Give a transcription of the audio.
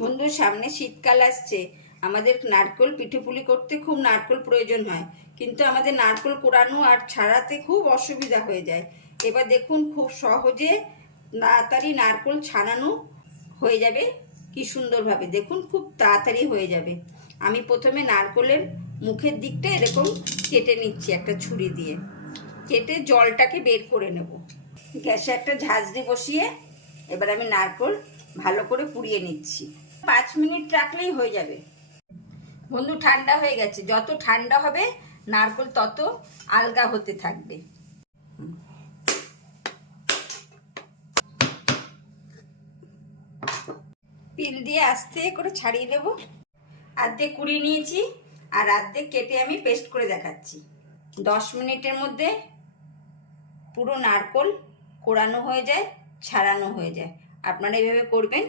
বন্ধু, সামনে শীতকাল আসছে। আমাদের নারকেল পিঠেপুলি করতে খুব নারকেল প্রয়োজন হয়, কিন্তু আমাদের নারকেল কোড়ানো আর ছাড়াতে খুব অসুবিধা হয়ে যায়। এবার দেখুন, খুব সহজে তাড়াতাড়ি নারকেল ছাড়ানো হয়ে যাবে। কি সুন্দরভাবে দেখুন, খুব তাড়াতাড়ি হয়ে যাবে। আমি প্রথমে নারকেলের মুখের দিকটা এরকম কেটে নিচ্ছি একটা ছুরি দিয়ে। কেটে জলটাকে বের করে নেব। গ্যাসে একটা ঝাঁঝরি বসিয়ে এবার আমি নারকেল ভালো করে পুড়িয়ে নিচ্ছি। 5 মিনিট রাখলেই হয়ে যাবে। বন্ধু, ঠান্ডা হয়ে গেছে। যত ঠান্ডা হবে নারকেল তত আলগা হতে থাকবে। পিল দিয়ে আস্তে করে ছাড়িয়ে দেব। অর্ধেক কুড়িয়ে নিয়েছি আর অর্ধেক কেটে আমি পেস্ট করে দেখাচ্ছি। 10 মিনিটের মধ্যে পুরো নারকেল কোড়ানো হয়ে যায়, ছাড়ানো হয়ে যায়। আপনারা এইভাবে করবেন।